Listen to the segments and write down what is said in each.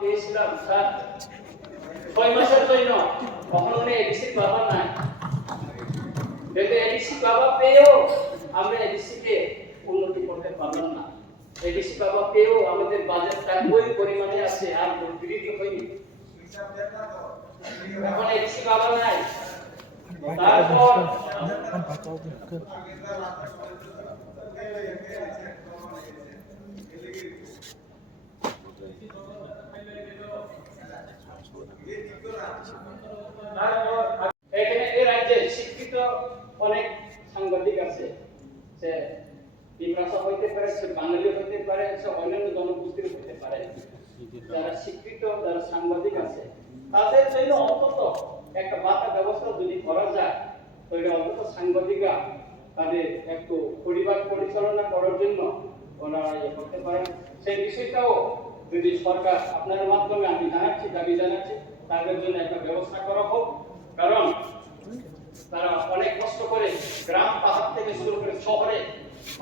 পেয়েছিলাম স্যার 6 মাসের জন্য। কখনো এডিসি বাবা নাই, কিন্তু এডিসি বাবা পেয়েও আমরা এডিসি কে উন্নতি করতে পারলাম না। এডিসি বাবা পেয়েও আমাদের বাজেটটা ওই পরিমাণে আছে, আর বৃদ্ধি হয়নি। এখন এডিসি বাবা নাই। তারপর এখানে এই রাজ্যে শিক্ষিত অনেক সাংবাদিক আছে, সে বিপ্রাসা হইতে পারে, সে বাঙালি হইতে পারে, সে অন্যান্য জনগোষ্ঠীর হইতে পারে। যারা শিক্ষিত, যারা সাংবাদিক আছে, তাদের জন্য অন্তত একটা বার্তা ব্যবস্থা যদি করা যায়, তাহলে অন্তত সাংবাদিকরা তাদের একটু পরিবার পরিচালনা করার জন্য ওনারা করতে পারেন। সেই বিষয়টাও যদি সরকার আপনার মাধ্যমে আমি জানাচ্ছি, দাবি জানাচ্ছি, তাদের জন্য একটা ব্যবস্থা করা হোক। কারণ তারা অনেক কষ্ট করে গ্রাম পাহাড় থেকে শুরু করে শহরে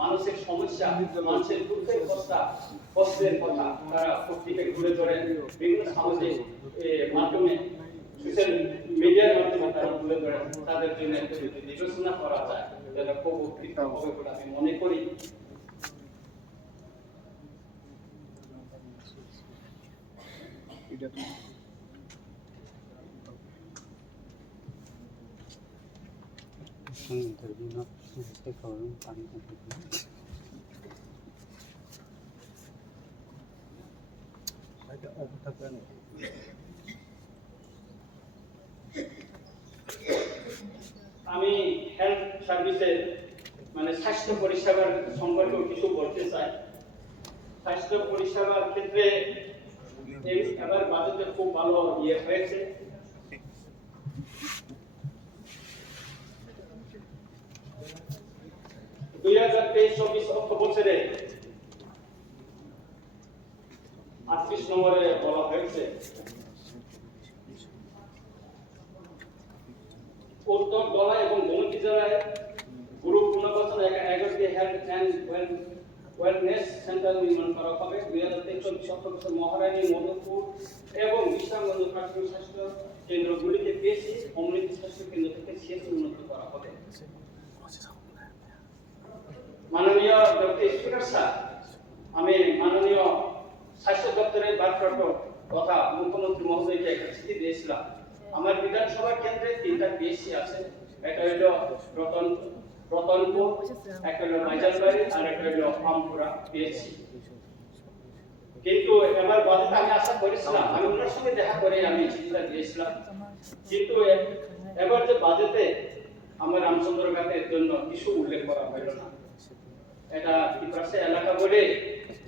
মানুষের সমস্যা, মানুষের দুঃখের কষ্টের কথা তারা পত্রিকায় ঘুরে ধরেন, বিভিন্ন সামাজিক মাধ্যমে, সোশ্যাল মিডিয়ার মাধ্যমে তারা তুলে ধরেন। তাদের জন্য যদি বিবেচনা করা যায়, যেটা খুব উপকৃত হবে বলে আমি মনে করি। আমি হেলথ সার্ভিসের মানে স্বাস্থ্য পরিষেবার সম্পর্কে কিছু বলতে চাই। স্বাস্থ্য পরিষেবার ক্ষেত্রে এবার বাজেটে খুব ভালো হয়েছে। দুই 2023-24 অর্থ বছরে 38 নম্বরে বলা হয়েছে উত্তর দলা এবং গোমতী জেলায় গ্রুপ পুনর্বাসন 11টি হেলথ অ্যান্ড ওয়েলনেস সেন্টার নির্মাণ করা হবে। 2023-24 অর্থ বছর মহারানী, মধুপুর এবং বিশ্রামগঞ্জ প্রাথমিক স্বাস্থ্য কেন্দ্রগুলিতে পিএসসি কমিউনিটি স্বাস্থ্য কেন্দ্র থেকে সিএসসি উন্নত করা হবে। মাননীয় ডক্টর স্পিকার স্যার, আমি মাননীয় স্বাস্থ্য দপ্তরের ভারপ্রাপ্ত তথা মুখ্যমন্ত্রী মহোদয়কে একটা চিঠি দিয়েছিলাম। আমার বিধানসভা কেন্দ্রে 3টা পিএসসি আছে, একটা হলো রতনপুর, একটা হলো মাইজালবাড়ি, আর একটা হলো আমপুরা পিএসসি। কিন্তু এবার বাজেটে আমি আশা করেছিলাম, আমি ওনার সঙ্গে দেখা করে আমি চিঠিটা দিয়েছিলাম, কিন্তু এবার যে বাজেটে আমার রামচন্দ্রঘাটের জন্য কিছু উল্লেখ করা হইল না। এটা পিপাসা এলাকা বলে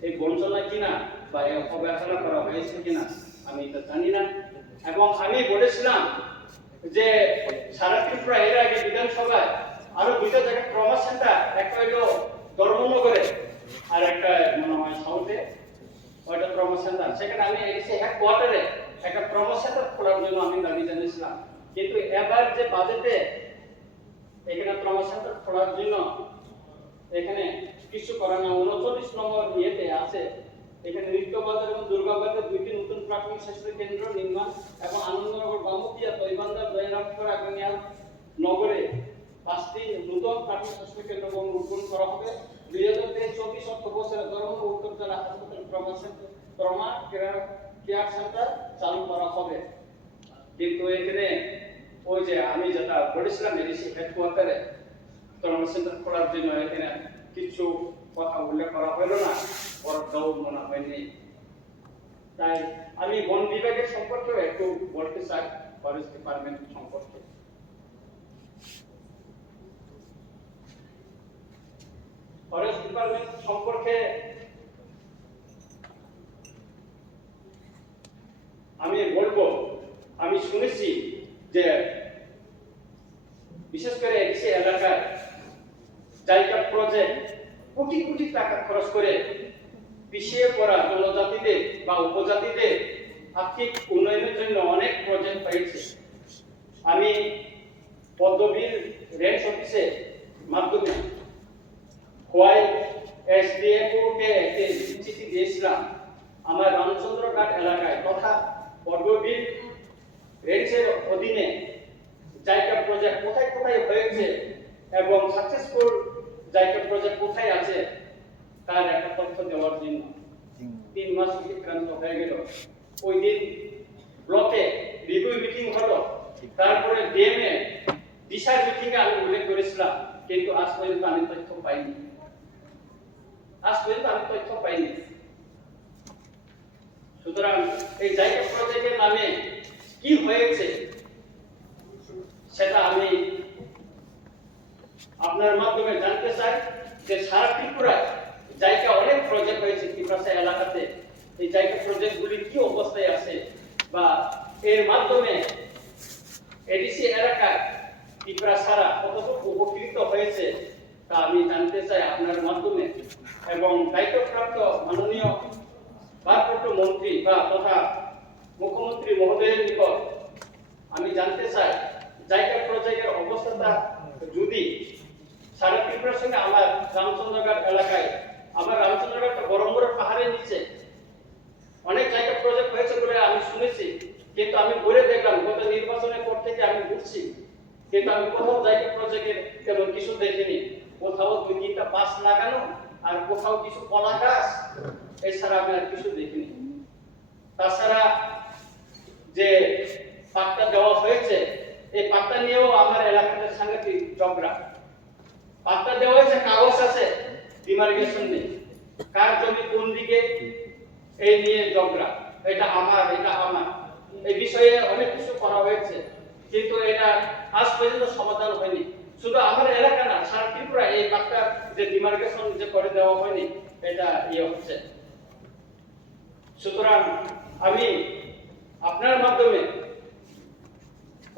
এই বঞ্চনা কিনা বা অবহেলা করা হয়েছে কিনা আমি এটা জানি না। এবং আমি বলেছিলাম যে সারা ত্রিপুরা এর আগে বিধানসভায় আরো 2টা জায়গায় ট্রমা সেন্টার, একটা হলো ধর্মনগরে আর একটা মনে হয় সাউথে, ওইটা ট্রমা সেন্টার, সেখানে আমি এসে হেডকোয়ার্টারে একটা ট্রমা সেন্টার খোলার জন্য আমি দাবি জানিয়েছিলাম। কিন্তু এবার যে বাজেটে এখানে ট্রমা সেন্টার খোলার জন্য এখানে কিছু করা না, 39 নম্বর ইয়েতে আছে এখানে নিত্যবাজার এবং দুর্গাবাজার 2টি নতুন প্রাথমিক স্বাস্থ্য কেন্দ্র নির্মাণ এবং আনন্দনগর, বামুকিয়া, তৈবান্দা, জয়রামপুর, আগানিয়া নগরে 5টি নতুন প্রাথমিক স্বাস্থ্য কেন্দ্র উদ্বোধন করা হবে। 2023-24 অর্থ বছরে ধর্মপুর উত্তর জেলা হাসপাতাল ট্রমা কেয়ার সেন্টার চালু করা হবে। কিন্তু এখানে ওই যে আমি যেটা বলেছিলাম এডিসি হেডকোয়ার্টারে ট্রমা সেন্টার খোলার জন্য এখানে কিছু কথা উল্লেখ করা হলো না, ওরটাও মনে হয়নি। তাই আমি বন বিভাগের সম্পর্কেও একটু বলতে চাই, ফরেস্ট ডিপার্টমেন্ট সম্পর্কে। ফরেস্ট ডিপার্টমেন্ট সম্পর্কে আমি বলবো, আমি শুনেছি যে বিশেষ করে এডিসি এলাকার জায়গা প্রজেক্ট কোটি কোটি টাকা খরচ করে পিছিয়ে পড়া জনজাতিদের বা উপজাতিদের আর্থিক উন্নয়নের জন্য অনেক প্রজেক্ট হয়েছে। আমি পদ্মবীর রেঞ্জ অফিসের মাধ্যমে খোয়াই এসডিএফও কে একটি চিঠি দিয়েছিলাম আমার রামচন্দ্রঘাট এলাকায় তথা বর্গবীর রেঞ্জের অধীনে জায়গা প্রজেক্ট কোথায় কোথায় হয়েছে এবং সাকসেসফুল জায়গা প্রজেক্ট কোথায় আছে তার একটা তথ্য দেওয়ার জন্য 3 মাস অতিক্রান্ত হয়ে গেল। ওই দিন ব্লকে রিভিউ মিটিং হলো, তারপরে ডিএমএ দিশার মিটিংয়ে আমি উল্লেখ করেছিলাম, কিন্তু আজ পর্যন্ত আমি তথ্য পাইনি। সুতরাং এই জায়গা প্রজেক্টের নামে কি হয়েছে সেটা আমি আপনার মাধ্যমে জানতে চাই যে সারা ত্রিপুরায় জায়গা অনেক প্রজেক্ট হয়েছে ত্রিপুরা এলাকাতে, এই জায়গা প্রজেক্টগুলি কি অবস্থায় আছে বা এর মাধ্যমে এডিসি এলাকায় ত্রিপুরা সারা কতটুকু উপকৃত হয়েছে তা আমি জানতে চাই আপনার মাধ্যমে। এবং দায়িত্বপ্রাপ্ত মাননীয় ভারপ্রাপ্ত মন্ত্রী বা তথা মুখ্যমন্ত্রী মহোদয়ের নিকট আমি জানতে চাই জায়গা প্রজেক্টের অবস্থাটা যদি সারা ত্রিপুরার সঙ্গে আমার রামচন্দ্রঘাট এলাকায়, আমার রামচন্দ্রঘাট বরম্বর পাহাড়ের নিচে অনেক জায়গা প্রজেক্ট হয়েছে বলে আমি শুনেছি, কিন্তু আমি ঘুরে দেখলাম গত নির্বাচনের পর থেকে আমি ঘুরছি, কিন্তু আমি কোথাও জায়গা প্রজেক্টের তেমন কিছু দেখিনি। কোথাও 2-3টা বাস লাগানো আর কোথাও কিছু কলা গাছ, এছাড়া আমি আর কিছু দেখিনি। তাছাড়া যে পাট্টা দেওয়া হয়েছে এই পাট্টা নিয়েও আমার এলাকাতে সাংঘাতিক ঝগড়া। পাট্টা দেওয়া হয়েছে, কাগজ আছে, ডিমার্কেশন নেই, কার জমি কোন দিকে এই নিয়ে ঝগড়া, এটা আমার এই বিষয়ে অনেক কিছু করা হয়েছে, কিন্তু এটা আজ পর্যন্ত সমাধান হয়নি। শুধু আমার এলাকা না, সারা ত্রিপুরা এই পাট্টা যে ডিমার্কেশন যে করে দেওয়া হয়নি, এটা হচ্ছে। সুতরাং আমি আপনার মাধ্যমে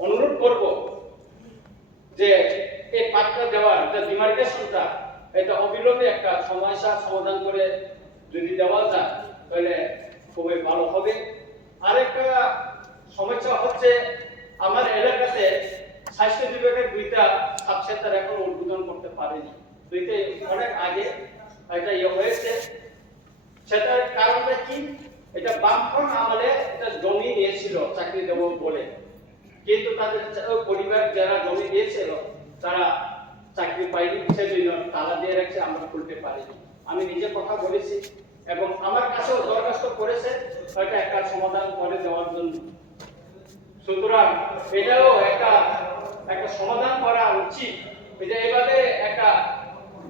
অনুরোধ করব যে এই পাট্টা দেওয়ার যে ডিমার্কেশনটা এটা অবিলম্বে একটা সমস্যার সমাধান করে যদি দেওয়া যায় তাহলে খুবই ভালো হবে। আরেকটা সমস্যা হচ্ছে আমার এলাকাতে স্বাস্থ্য বিভাগের 2টা সাবসেন্টার এখন উদ্বোধন করতে পারেনি, 2টা অনেক আগে এটা হয়েছে। সেটার কারণটা কি? এটা বামফ্রন্ট আমলে এটা জমি নিয়েছিল চাকরি দেব বলে, কিন্তু তাদের পরিবার যারা জমি দিয়েছিল তারা চাকরি পায়নি, সেজন্য তালা দিয়ে রাখছে, আমরা খুলতে পারিনি। আমি নিজে কথা বলেছি এবং আমার কাছেও দরখাস্ত করেছে এটা একটা সমাধান করে দেওয়ার জন্য। সুতরাং এটাও একটা সমাধান করা উচিত। এটা এভাবে একটা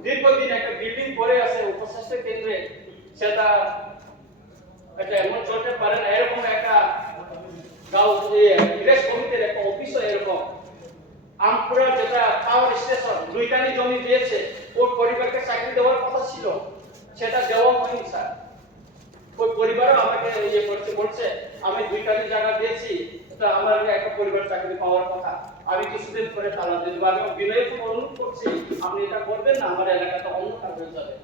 দীর্ঘদিন একটা বিল্ডিং পড়ে আছে উপস্বাস্থ্য কেন্দ্রে, সেটা এটা এমন চলতে পারে না। এরকম একটা গাঁও বিদেশ কমিটির একটা অফিসও এরকম আমপুরা যেটা পাওয়ার স্টেশন 2টানি জমি দিয়েছে, ওর পরিবারকে চাকরি দেওয়ার কথা ছিল, সেটা দেওয়া হয়নি স্যার। ওই পরিবারও আমাকে বলছে আমি 2টানি জায়গা দিয়েছি, এটা আমার একটা পরিবার চাকরি পাওয়ার কথা, আমি কিছুদিন পরে তালা দিয়ে দেবো। আমি বিনয়কে অনুরোধ করছি আপনি এটা করবেন না, আমার এলাকাটা অন্ধকার হয়ে যাবে।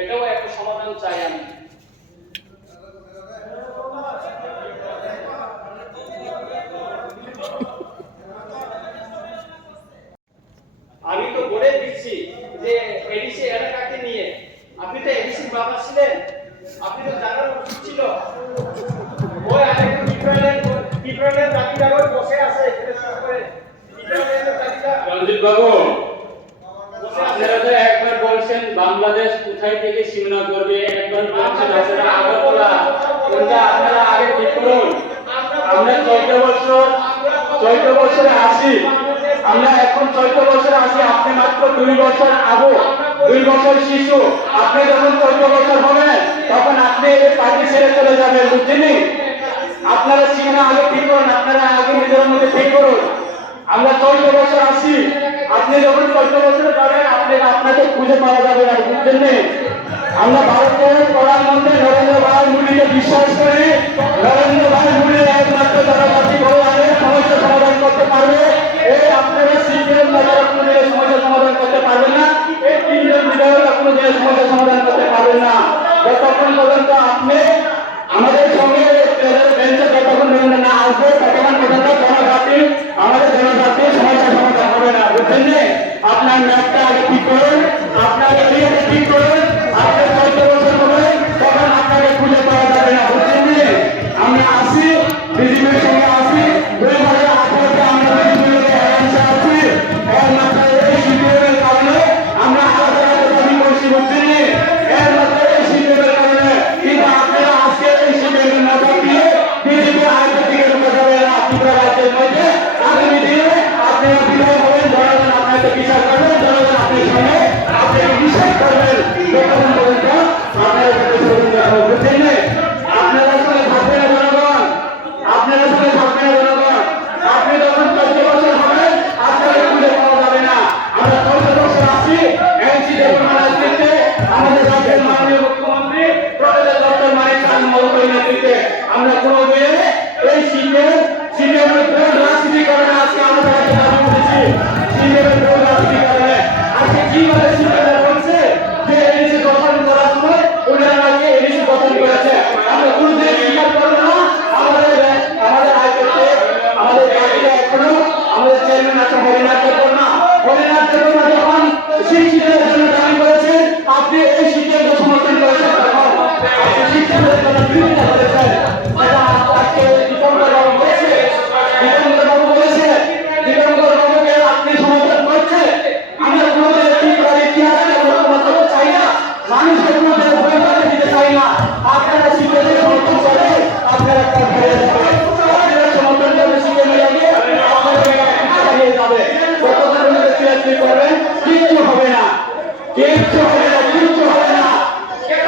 এটাও একটা সমাধান চাই আমি। আমি তো বলে দিচ্ছি যে এডিসি এলাকাকে নিয়ে, আপনি তো এডিসির বাবা ছিলেন, আপনি তো জানার উচিত ছিল। ওই আরেকটা পিপ্রালের দাবিদার বসে আছে রঞ্জিত বাবু, আপনারা তো একবার বলছেন বাংলাদেশ কোথায় থেকে সীমানা করবে, একবার বলছেন আপনারা আগরতলা, কোনটা আপনারা আগে ঠিক করুন। আমরা 14 বছরে আসি, আমরা এখন 14 বছরে আসি, আপনি মাত্র 2 বছর আবু, 2 বছর শিশু। আপনি যখন 14 বছর হবেন তখন আপনি পার্টি ছেড়ে চলে যাবেন, বুঝছেন? আপনারা সীমানা আগে ঠিক করুন, আপনারা আগে নিজের মধ্যে ঠিক করুন। আমরা 14 বছর আসি, আপনি যখন 14 বছরে যাবেন আপনাকে খুঁজে পাওয়া যাবে না, বুঝছেন? আমরা ভারতের প্রধানমন্ত্রী নরেন্দ্র ভাই মোদীকে বিশ্বাস করি। নরেন্দ্র ভাই মোদী একমাত্র জনজাতি কল্যাণের সমস্যা সমাধান করতে পারবে। এই আপনারা সিপিএম নেতারা কোনো দিনের সমস্যা সমাধান করতে পারবেন না, এই 3 জন বিধায়করা কোনো দিনের সমস্যা সমাধান করতে পারবেন না। যতক্ষণ পর্যন্ত আপনি আমাদের সঙ্গে বেঞ্চে যতক্ষণ পর্যন্ত না আসবে ততক্ষণ পর্যন্ত আমাদের জনজাতির সমস্যা সমাধান হবে না, বুঝছেন? আপনার ম্যাপটা আগে ঠিক করুন, আপনার এরিয়াটা ঠিক করুন। আপনার 14 বছর হবে তখন আপনাকে খুঁজে পাওয়া করবে এই সিনিয়র রাজনীতি কারণে আজকে আমাদের একটা দাবি উঠেছে সিনিয়র রাজনীতি কারণে আজকে কিভাবে সিনিয়র বলছে যে এনএসি গঠন করার সময় ওনারা নাকি এনএসি গঠন করেছে আমরা কোনোদিন স্বীকার করবো না আমাদের হাইকোর্টে আমাদের পার্টিটা এখনো আমাদের চেয়ারম্যান আছে হরিনাথ দেববর্মা যখন শিক্ষিতের জন্য দাবি করেছেন আপনি এই শিক্ষাকে সমর্থন করেছেন তখন আপনি শিক্ষাদের জন্য বিরোধিতা করেছেন এটা আজকে দীপঙ্কর বাবু বলেছে দীপঙ্কর বাবুকে আপনি সমর্থন করছেন আমরা কোনোদিন ত্রিপুরার ইতিহাসকে বর্তমান চাই না মানুষকে কোনোদিন ভয় পাতে দিতে চাই না আপনারা শিক্ষাদের সমর্থন করে আপনারা একটা ঘরে যাবে আপনারা সমর্থন করবে শিক্ষা মেলাকে আপনারা হারিয়ে যাবে যতক্ষণ আপনি করবেন কিচ্ছু হবে না কিচ্ছু হবে না কিচ্ছু হবে না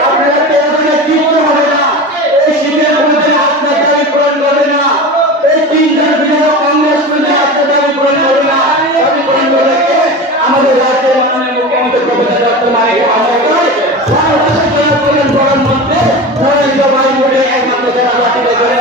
আপনারা পেয়ে কিচ্ছু হবে না এই শীতের মধ্যে আপনার দাবি পূরণ করবে না এই তিনজন বিধায়ক কংগ্রেস মধ্যে আপনার দাবি পূরণ করবে না দাবি পূরণ করবে আমাদের রাজ্যের মাননীয় মুখ্যমন্ত্রী প্রফেসর ডক্টর মানিক আম্বেদকর বাংলাদেশের জনপ্রিয় প্রধানমন্ত্রী নরেন্দ্র ভাই মোদী একমাত্র যারা রাজ্যে করে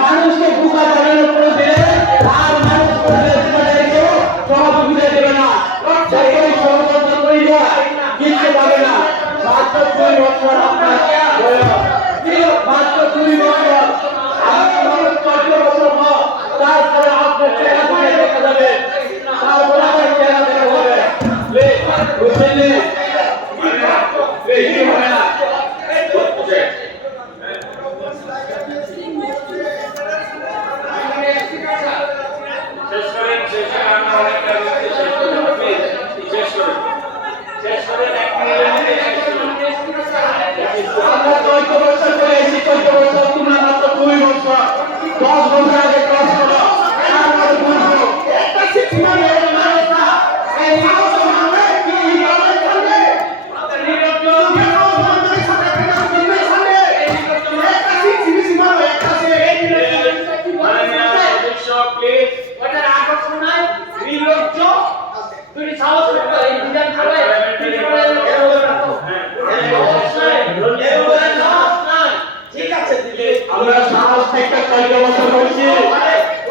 মানুষকে বুকা বানানোর করে দিলে আর মানুষ সহযোগিতা দেবে না ষড়যন্ত্র করি না কিনতে পাবে না মাত্র 2 বছর আপনার মাত্র 2 বছর আমার 14 বছর হোক তারপরে আপনার চেহারা ধরে দেখা যাবে তারপরে আমার চেহারা দেখা যাবে বুঝলেন বেশি হবে না আমরা 14 বছর করে এসেছি 14 বছর তোমরা মাত্র 2 বছর 10 বছর আগে ক্রস করো তারপরে বুঝবো একটা শিক্ষা নিয়ে মানুষ না এই মানুষ মানে কি ভাবে চলবে আমরা সাহস থেকে 14 বছর হয়েছি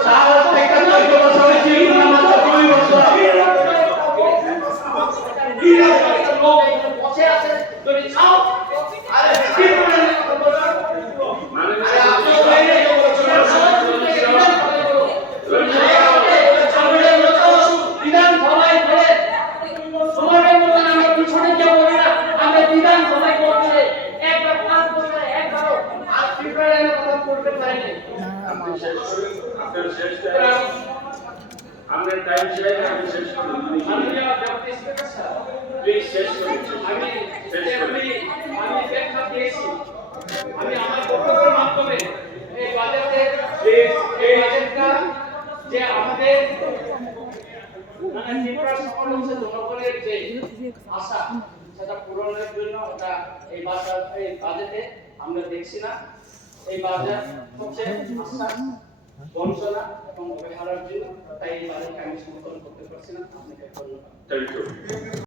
সাহস থেকে 14 বছর হয়েছি তোমরা মাত্র 2 বছর আমরা টাইম শেষ আমি শেষ করি প্লিজ শেষ করি আমি আমার বক্তব্যের মাধ্যমে এই বাজেটের বাজেটটা যে আমাদের মানে ত্রিপুরা সমাজের জনগণের যে আশা সেটা পূরণের জন্য এটা এই বাজেটে আমরা দেখছি না এই বাজেট হচ্ছে আশা বঞ্চনা এবং অবহেলার জন্য তাই এই বাজেটকে আমি সমর্থন করতে পারছি না আপনাকে ধন্যবাদ থ্যাংক ইউ